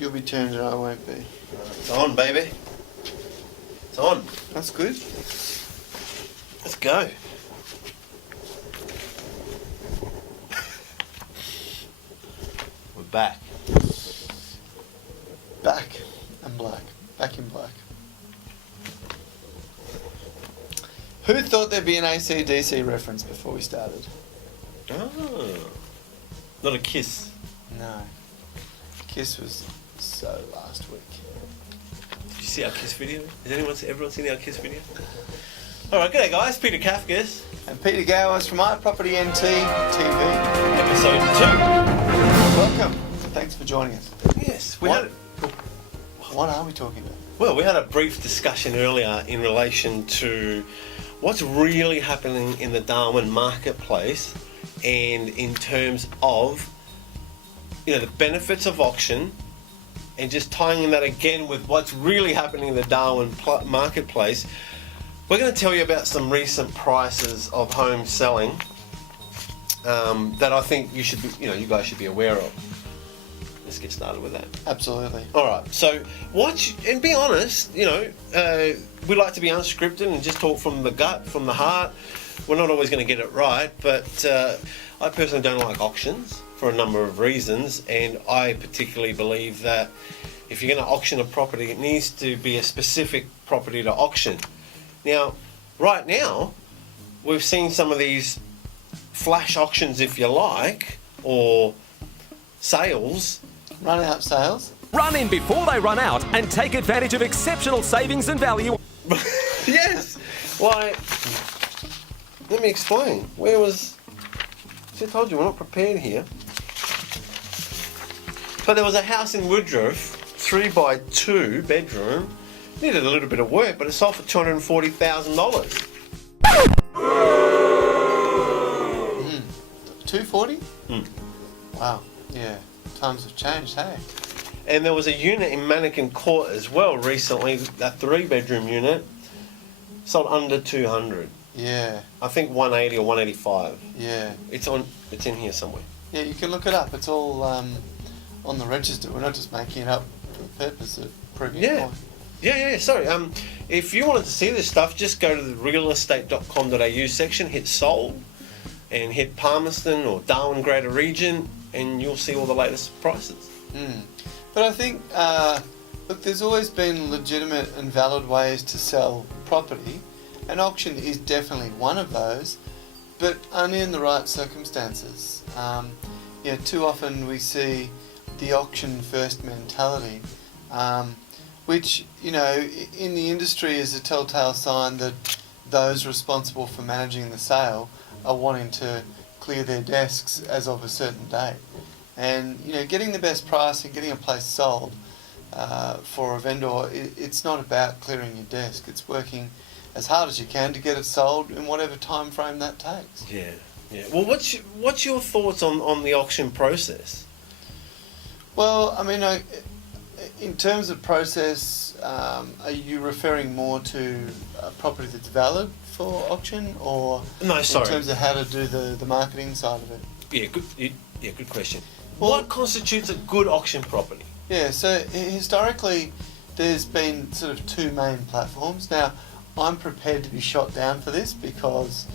You'll be turned and I won't be. It's on, baby. It's on. That's good. Let's go. We're back. Back and black. Back in black. Who thought there'd be an AC/DC reference before we started? Oh. Not a kiss. No. Kiss was so last week. Did you see our kiss video? Has everyone seen our kiss video? Alright, g'day guys, Peter Kafkas. And Peter Gowers from iProperty NT TV. Episode 2. Welcome. Thanks for joining us. Yes. What are we talking about? Well, we had a brief discussion earlier in relation to what's really happening in the Darwin marketplace and in terms of, the benefits of auction, and just tying in that again with what's really happening in the Darwin marketplace. We're going to tell you about some recent prices of homes selling that I think you should be, you guys should be aware of. Let's get started with that. Absolutely. All right. So and be honest. We like to be unscripted and just talk from the gut, from the heart. We're not always going to get it right, but I personally don't like auctions for a number of reasons, and I particularly believe that if you're going to auction a property, it needs to be a specific property to auction. Now, right now, we've seen some of these flash auctions, if you like, or sales. Run out sales. Run in before they run out and take advantage of exceptional savings and value. Yes. Why? Let me explain. I told you we're not prepared here. But there was a house in Woodruff, 3x2 bedroom. Needed a little bit of work, but it sold for $240,000. 240? Wow. Yeah. Times have changed, hey? And there was a unit in Mannequin Court as well recently, a 3-bedroom unit, sold under 200. Yeah. I think 180 or 185. Yeah. It's in here somewhere. Yeah, you can look it up. It's all on the register. We're not just making it up for the purpose of proving a point. Yeah. Sorry. If you wanted to see this stuff, just go to the realestate.com.au section, hit sold, and hit Palmerston or Darwin Greater Region, and you'll see all the latest prices. But I think, look, there's always been legitimate and valid ways to sell property, and auction is definitely one of those, but only in the right circumstances. Too often we see the auction first mentality, which, in the industry is a telltale sign that those responsible for managing the sale are wanting to clear their desks as of a certain date. And, getting the best price and getting a place sold for a vendor, it's not about clearing your desk. It's working as hard as you can to get it sold in whatever time frame that takes. Yeah. Well, what's your thoughts on the auction process? Well, in terms of process, are you referring more to a property that's valid for auction, or no? Sorry. In terms of how to do the marketing side of it? Yeah, good question. Well, what constitutes a good auction property? Yeah, so historically, there's been sort of two main platforms. Now, I'm prepared to be shot down for this because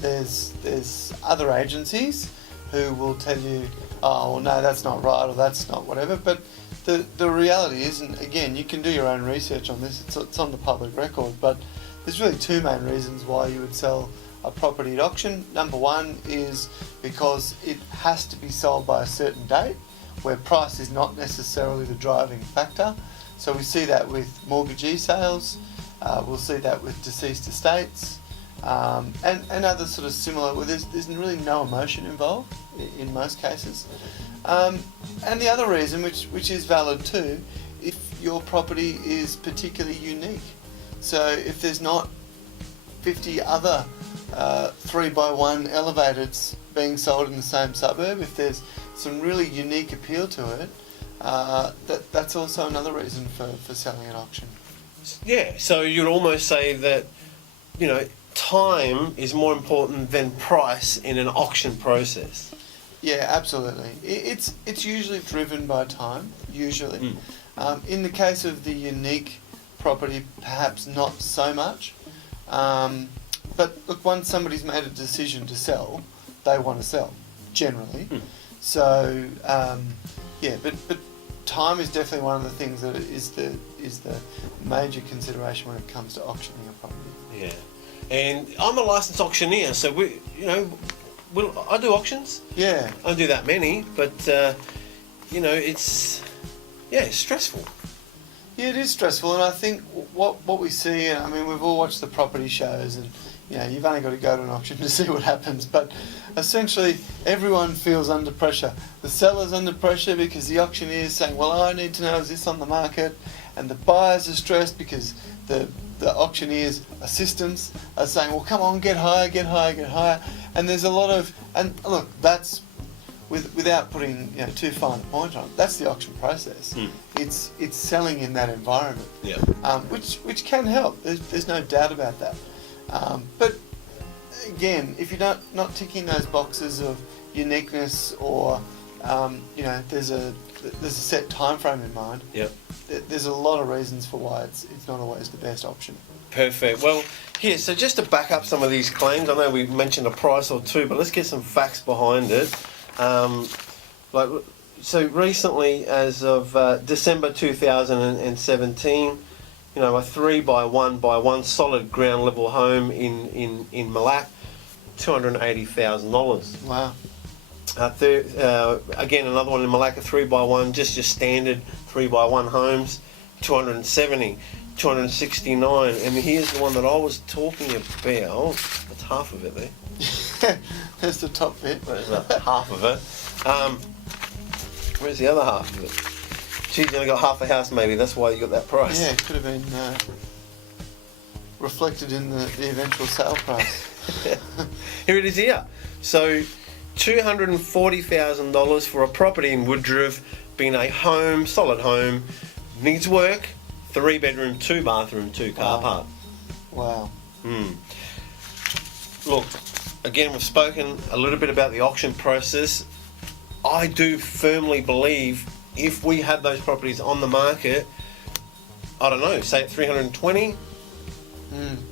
there's other agencies who will tell you, oh, well, no, that's not right, or that's not whatever. But the reality is, and again, you can do your own research on this, it's on the public record, but there's really two main reasons why you would sell a property at auction. Number one is because it has to be sold by a certain date, where price is not necessarily the driving factor. So we see that with mortgagee sales, we'll see that with deceased estates, and other sort of similar, where there's really no emotion involved in most cases. And the other reason, which is valid too, if your property is particularly unique. So if there's not 50 other 3x1 elevateds being sold in the same suburb, if there's some really unique appeal to it, that's also another reason for selling at auction. Yeah, so you'd almost say that, time is more important than price in an auction process. Yeah, absolutely. It's usually driven by time, usually. In the case of the unique property, perhaps not so much. But look, once somebody's made a decision to sell, they want to sell, generally. So, yeah, but time is definitely one of the things that is the major consideration when it comes to auctioning a property. Yeah. And I'm a licensed auctioneer, so I do auctions. Yeah. I don't do that many, but it's stressful. Yeah, it is stressful, and I think what we see, I mean, we've all watched the property shows, and you've only got to go to an auction to see what happens, but essentially everyone feels under pressure. The seller's under pressure because the auctioneer is saying, well, I need to know, is this on the market? And the buyers are stressed because the auctioneer's assistants are saying, well, come on, get higher, get higher, get higher. And there's a lot of, and look, that's, without putting too fine a point on it, that's the auction process. It's selling in that environment, which can help. There's no doubt about that. But again, if you're not ticking those boxes of uniqueness or there's a set time frame in mind. There's a lot of reasons for why it's not always the best option. Perfect. Well, here, so just to back up some of these claims, I know we mentioned a price or two, but let's get some facts behind it. So recently, as of December 2017, a 3x1 solid ground level home in Malak, $280,000. Wow. Again, another one in Malacca, 3x1, just your standard 3x1 homes, 270, 269. And here's the one that I was talking about. That's half of it there. There's the top bit. There's half of it. Where's the other half of it? Geez, you only got half a house maybe, that's why you got that price. Yeah, it could have been reflected in the eventual sale price. Here it is here. So $240,000 for a property in Woodruff, being a home, solid home, needs work, 3 bedroom, 2 bathroom, 2 car park. Wow. Look, again, we've spoken a little bit about the auction process. I do firmly believe if we had those properties on the market, I don't know, say at 320,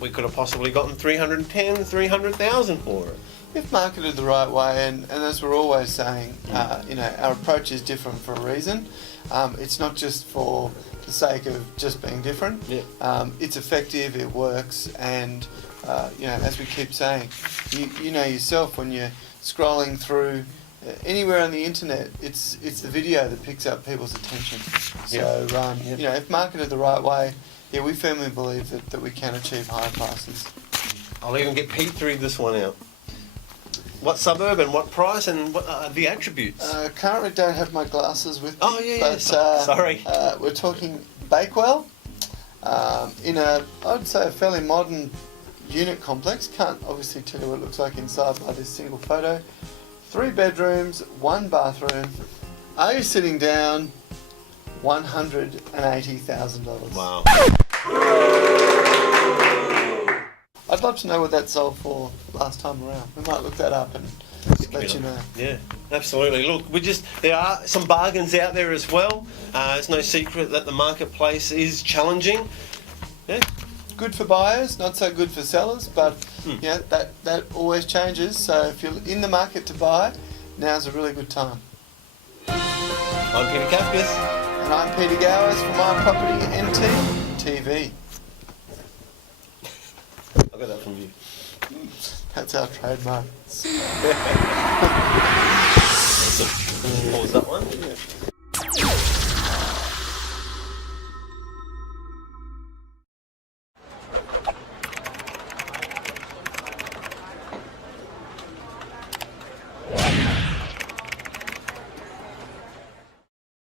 we could have possibly gotten 310, 300,000 for it. If marketed the right way, and as we're always saying, our approach is different for a reason. It's not just for the sake of just being different. It's effective, it works, and as we keep saying, you know yourself when you're scrolling through anywhere on the internet, it's the video that picks up people's attention. So if marketed the right way, we firmly believe that we can achieve higher prices. I'll even get Pete to read this one out. What suburb and what price and what are the attributes? Currently don't have my glasses with me. Oh, yeah. Sorry. We're talking Bakewell, in I'd say a fairly modern unit complex. Can't obviously tell you what it looks like inside by this single photo. 3 bedrooms, 1 bathroom. Are you sitting down? $180,000. Wow. I'd love to know what that sold for last time around. We might look that up and let you know. Yeah, absolutely. Look, there are some bargains out there as well. It's no secret that the marketplace is challenging. Yeah. Good for buyers, not so good for sellers, but that always changes. So if you're in the market to buy, now's a really good time. I'm Peter Kafkas. And I'm Peter Gowers from iProperty NT TV. I got that from you. That's our trademark. Awesome. What was that one?